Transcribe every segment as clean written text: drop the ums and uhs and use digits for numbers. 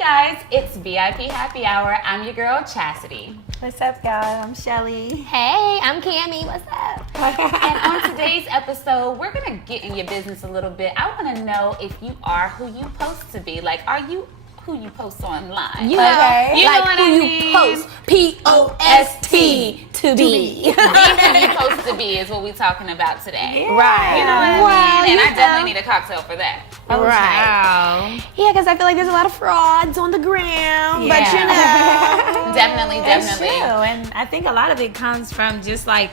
guys, it's VIP Happy Hour. I'm your girl, Chastity. What's up, y'all? I'm Shelly. Hey, I'm Cammie. What's up? And on today's episode, we're going to get in your business a little bit. I want to know if you are who you post to be. Like, are you who you post online? You know, Okay. You know like what who I you mean? post. P-O-S-T to be. Being who you supposed to be is what we're talking about today. Yeah. Right. You know what I Well, mean? And you I definitely know. need a cocktail for that. Oh, Right. wow. Yeah, because I feel like there's a lot of frauds on the ground. But you know. Definitely. That's true. And I think a lot of it comes from just like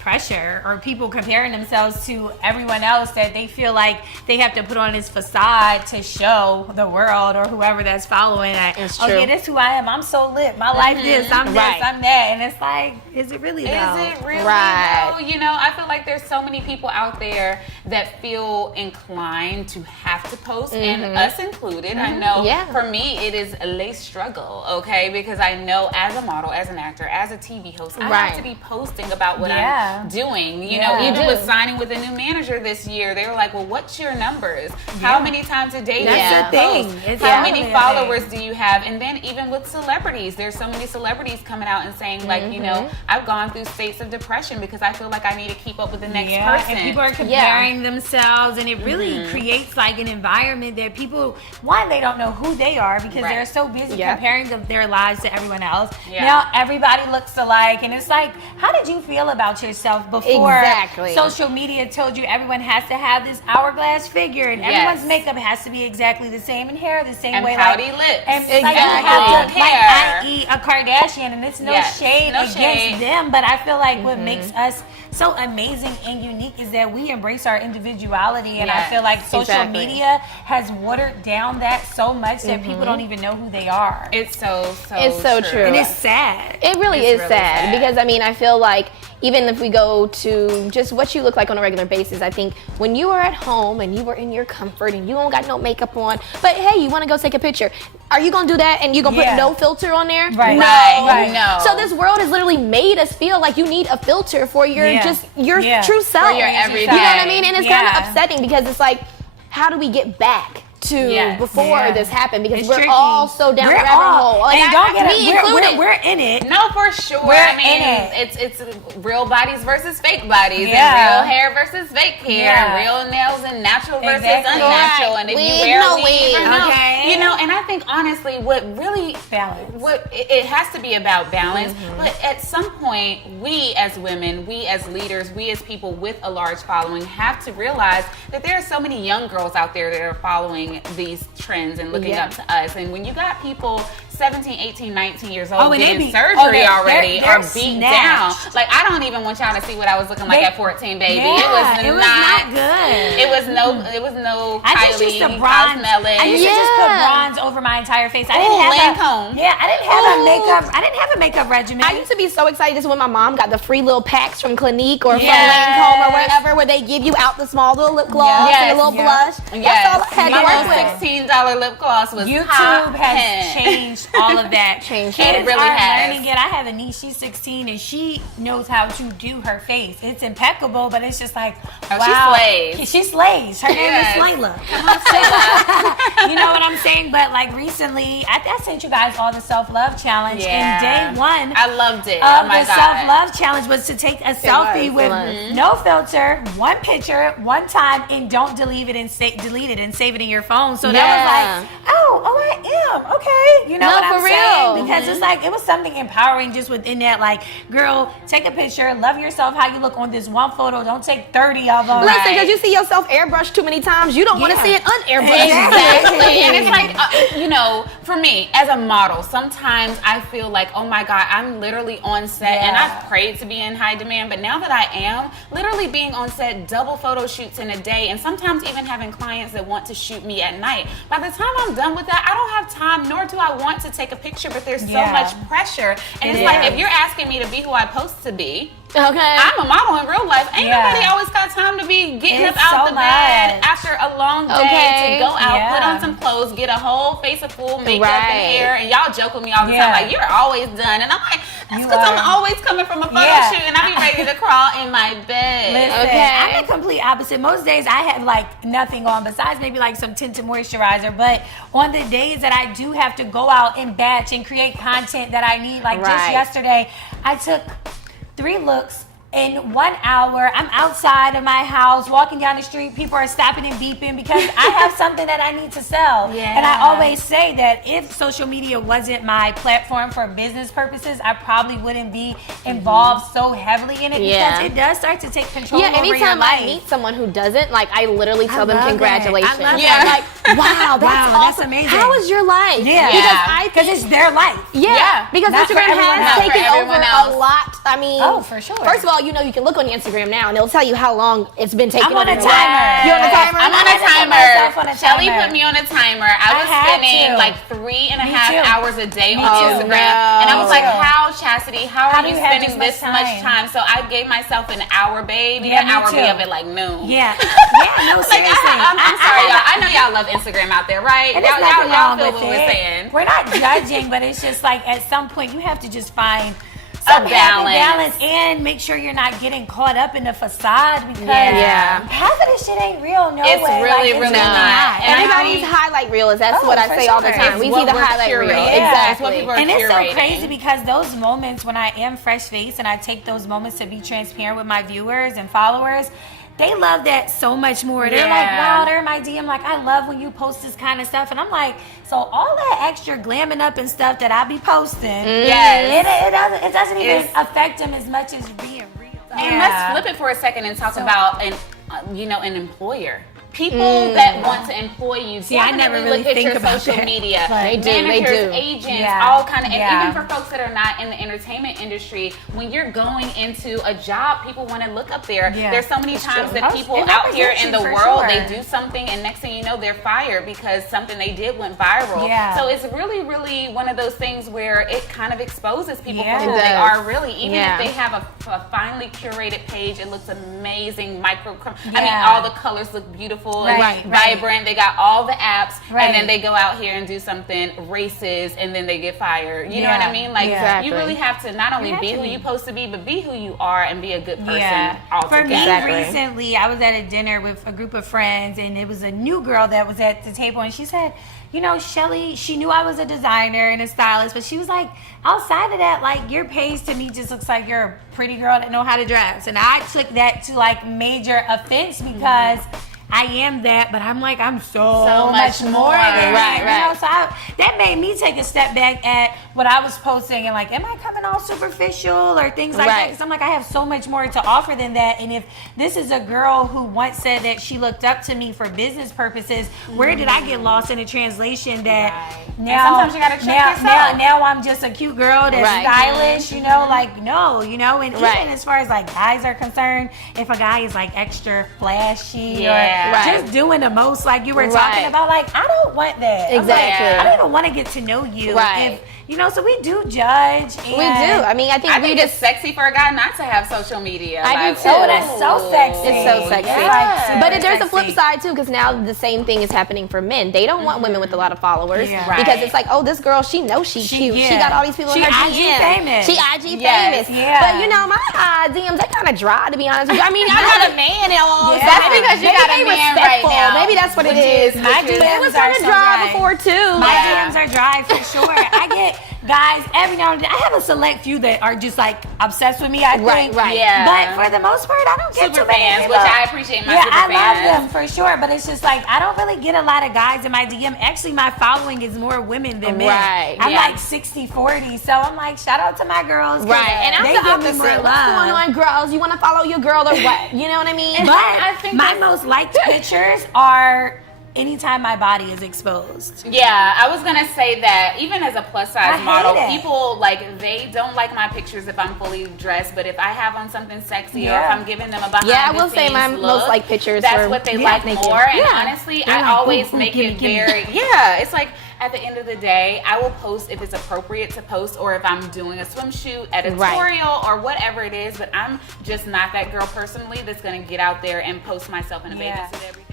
pressure or people comparing themselves to everyone else that they feel like they have to put on this facade to show the world or whoever that's following that. It's Oh true. yeah, this who I am. I'm so lit. My life this. I'm this. Right. I'm that. And it's like, is it really though? Is it really Right. though? You know, I feel like there's so many people out there that feel inclined to have to post, and us included. I know Yeah. for me it is a struggle, okay? Because I know as a model, as an actor, as a TV host, I Right. have to be posting about what Yeah. I'm doing. You Yeah. know, You even do. with signing with a new manager this year, they were like, well, what's your numbers? How many times a day That's do you the thing. post? It's How definitely many a thing. followers do you have? And then even with celebrities, there's so many celebrities coming out and saying like, you know, I've gone through states of depression because I feel like I need to keep up with the next person. And people are comparing themselves, and it really creates like an environment that people, one, they don't know who they are because Right. they're so busy Yeah. comparing their lives to everyone else. Yeah. Now everybody looks alike, and it's like, how did you feel about yourself before Exactly. social media told you everyone has to have this hourglass figure, and Yes. everyone's makeup has to be exactly the same, and hair the same And way, pouty lips. and Exactly. like, you And have pulled to, like, hair. i.e. a Kardashian, and it's no Yes. shade No against shade. them, but I feel like what makes us so amazing and unique is that we embrace our individuality, and I Yes, feel like social exactly. media has watered down that so much that people don't even know who they are. It's so It's so true. And it's sad. It really It's is really sad sad. because I mean I feel like even if we go to just what you look like on a regular basis, I think when you are at home and you are in your comfort and you don't got no makeup on, but hey, you want to go take a picture, are you gonna do that and you gonna Yeah. put no filter on there? Right. No. Right. No. So this world has literally made us feel like you need a filter for your Yeah. just your Yeah. true self. For your everyday. You know what I mean? And it's kind Yeah. of upsetting because it's like, how do we get back to Yes. before Yeah. this happened? Because It's we're tricky. all so down We're the rabbit all- hole. Like, and don't get me it. included. We're in it. No, for sure. We're I mean, in it's real bodies versus fake bodies, Yeah. and real hair versus fake hair, Yeah. and real nails and natural versus Exactly. unnatural. Right. And if Wig, you wear no a weave or wig. no, Okay. you know. And I think honestly, what really Balance. what it has to be about balance. But at some point, we as women, we as leaders, we as people with a large following have to realize that there are so many young girls out there that are following these trends and looking Yeah. up to us. And when you got people 17, 18, 19 years old Oh, and they getting be- surgery oh, they're- already they're or beat down. snatched. Like, I don't even want y'all to see what I was looking like They- at 14, baby. Yeah, it was not good. It was no I just used Kylie to bronze. cosmetics. I used to just put Yeah. bronze over my entire face. I Ooh, didn't have Lancome. Yeah, I didn't have a Ooh. makeup. I didn't have a makeup regimen. I used to be so excited just when my mom got the free little packs from Clinique or from Yes. Lancome or wherever where they give you out the small little lip gloss Yes. and a little Yeah. blush. Yes, That's all I had to my work little with. $16 lip gloss was YouTube hot has pink. changed all of that. Changed Kids it. It really are has. learning it. I have a niece, she's 16, and she knows how to do her face. It's impeccable, but it's just like, Oh, she wow. slays. She slays. Her name Yes. is Layla. Come on, you know what I'm saying? But like recently, I sent you guys all the self-love challenge, and day one I loved it. of Oh my the God. self-love challenge was to take a selfie was, with it was. no filter, one picture, one time, and don't delete it and delete it and save it in your phone. So Yeah. that was like, oh, I am okay. You know No, what I'm for saying? real. Because it's like it was something empowering just within that. Like, girl, take a picture, love yourself how you look on this one photo. Don't take 30 of them. Listen, Right. because you see yourself airbrushed too many times, you don't want to Yeah. see it unairbrush. Exactly. And it's like, you know, for me as a model, sometimes I feel like, oh my God, I'm literally on set and Yeah. I've prayed to be in high demand, but now that I am, literally being on set, double photo shoots in a day, and sometimes even having clients that want to shoot me at night. By the time I'm done with that, I don't have time, nor do I want to take a picture, but there's so Yeah. much pressure. And It it's like, is. if you're asking me to be who I'm supposed to be, Okay. I'm a model in real life. Ain't Yeah. nobody always got time to be getting It's up out so the bed much. after a long day Okay. to go out, Yeah. put on some clothes, get a whole face of full makeup Right. and hair, and y'all joke with me all the Yeah. time like, you're always done. And I'm like, That's because I'm always coming from a photo shoot and I be ready to crawl in my bed. Listen, Okay. I'm the complete opposite. Most days I have like nothing on besides maybe like some tinted moisturizer. But on the days that I do have to go out and batch and create content that I need, like just Right. yesterday, I took 3 looks in 1 hour. I'm outside of my house, walking down the street. People are stopping and beeping because I have something that I need to sell. Yeah. And I always say that if social media wasn't my platform for business purposes, I probably wouldn't be involved so heavily in it Yeah. because it does start to take control Yeah, over your anytime life. I meet someone who doesn't, like, I literally tell them love it. congratulations. I love Yeah. I'm like, wow, that's Wow, that's awesome. amazing. How is your life? Yeah. Because Because it's their life. Yeah, because Not for Instagram everyone has else. taken Not for over everyone a else. lot. I mean, Oh, for sure. First of all, you know, you can look on Instagram now, and it'll tell you how long it's been taking I'm on over a your life. timer. You're on a timer? I'm on I a had to put myself on timer. a Shelly timer. put me on a timer. I was had spending to. like 3.5 Me too. hours a day Me on too. Instagram. No. And I was like, Me too. how, Chastity, how How are do you you have spending this this much much time? time? So I gave myself an hour, baby. Yeah, An me hour too. be up at like noon. Yeah. Yeah, no, Like, seriously. I'm sorry, y'all. I know y'all love Instagram out there, right? And Y'all, there's nothing y'all wrong feel with what we're it. saying. We're not judging, but it's just like at some point you have to just find some balance. balance and make sure you're not getting caught up in the facade because Yeah. half of this shit ain't real. No It's way. really, Like, really not. And Everybody's highlight reel is that's Oh, what I for say all the sure. time. It's We see what the we're highlight reel. curating. Exactly. It's what people are And it's so curating. crazy because those moments when I am fresh faced and I take those moments to be transparent with my viewers and followers, they love that so much more. They're like, Yeah. wow, they're in my DM. Like, I love when you post this kind of stuff. And I'm like, so all that extra glamming up and stuff that I be posting, Yes. it doesn't even It's- affect them as much as being real. And let's flip it for a second and talk about an employer. People that want to employ you. See, I never definitely really look at think your about social that. media. But They do, Managers, they do. agents, Yeah. all kind of, and Yeah. even for folks that are not in the entertainment industry, when you're going into a job, people want to look up there. Yeah. There's so many times true. that people It out here represents in you the for world, sure. they do something, and next thing you know, they're fired because something they did went viral. Yeah. So it's really, really one of those things where it kind of exposes people Yeah. for who It they does. are really. Even Yeah. if they have a finely curated page, it looks amazing. I mean, Yeah. all the colors look beautiful and Right, vibrant. They got all the apps, Right. and then they go out here and do something racist, and then they get fired. You know what I Yeah. mean? Like, Exactly. you really have to not only You have be to who be. you're supposed to be, but be who you are and be a good person Yeah. For altogether. me, Exactly. recently, I was at a dinner with a group of friends, and it was a new girl that was at the table, and she said, you know, Shelly, she knew I was a designer and a stylist, but she was like, outside of that, like, your page to me just looks like you're a pretty girl that know how to dress. And I took that to, like, major offense because I am that, but I'm like, I'm so much more than that. Right. You know, so that made me take a step back at what I was posting and like, am I coming all superficial or things like that? Right. Because I'm like, I have so much more to offer than that. And if this is a girl who once said that she looked up to me for business purposes, where did I get lost in the translation that Right. now, And sometimes you gotta check yourself. now I'm just a cute girl that's Right. stylish, you know, like, no, you know, and Right. even as far as like guys are concerned, if a guy is like extra flashy Yeah. or Right. just doing the most like you were talking Right. about, like, I don't want that. I'm like, Exactly. I don't even want to get to know you. Right. If, you know, so we do judge. And We do. I mean, I think I we think just it's sexy for a guy not to have social media. I do Like, too. Oh, that's so sexy. It's so sexy. Yeah. But there's a flip Sexy. side too, because now the same thing is happening for men. They don't want women with a lot of followers Yeah. because Right. it's like, oh, this girl, she knows she's cute. She yeah. got all these people in She her IG DM. famous. She IG Yes. famous. Yeah. But you know, my DMs they kind of dry to be honest with you. I mean, I got a man almost. Yeah. That's because you Maybe got a they man respectful. right now. Maybe that's what it Which is. is- My which is- It was DMs are kind of so dry dry. before too. My Yeah. DMs are dry for sure. I get guys every now and then. I have a select few that are just like obsessed with me. I think. Right. Yeah. But for the most part, I don't get Super too many fans, people. which I appreciate my yeah, super I love fans. them for sure. But it's just like I don't really get a lot of guys in my DM. Actually, my following is more women than men. Right. I'm Yeah. like 60-40. So I'm like, shout out to my girls. 'cause Right, and I'm they the give me opposite. more What's going love. on, girls? You want to follow your girl or what? You know what I mean? But I think my that's- most liked pictures are anytime my body is exposed. Yeah, I was gonna say that even as a plus I size hate model, it. people like they don't like my pictures if I'm fully dressed, but if I have on something sexy or if Yeah. I'm giving them a behind Yeah, I the will say scenes my look, most liked pictures that's were what they yeah, like naked. more. And Yeah. honestly, They're I like, always ooh, make gimme, it gimme. very it's like at the end of the day, I will post if it's appropriate to post or if I'm doing a swimsuit editorial or whatever it is, but I'm just not that girl personally that's gonna get out there and post myself in a bathing Yeah. suit every day.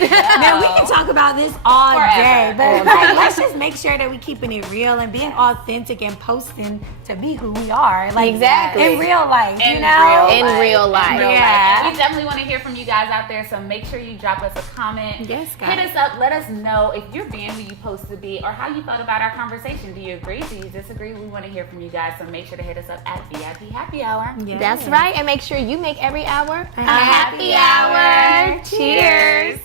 Man, we can talk about this all day, Forever. but like, let's just make sure that we keeping it real and being authentic and posting to be who we are. Like Exactly. in real life, In you know? In real life. Yeah. And we definitely want to hear from you guys out there, so make sure you drop us a comment. Yes, guys. Hit us up. Let us know if you're being who you're supposed to be or how you felt about our conversation. Do you agree? Do you disagree? We want to hear from you guys, so make sure to hit us up at VIP Happy Hour. Yeah. That's right. And make sure you make every hour A happy hour. Cheers.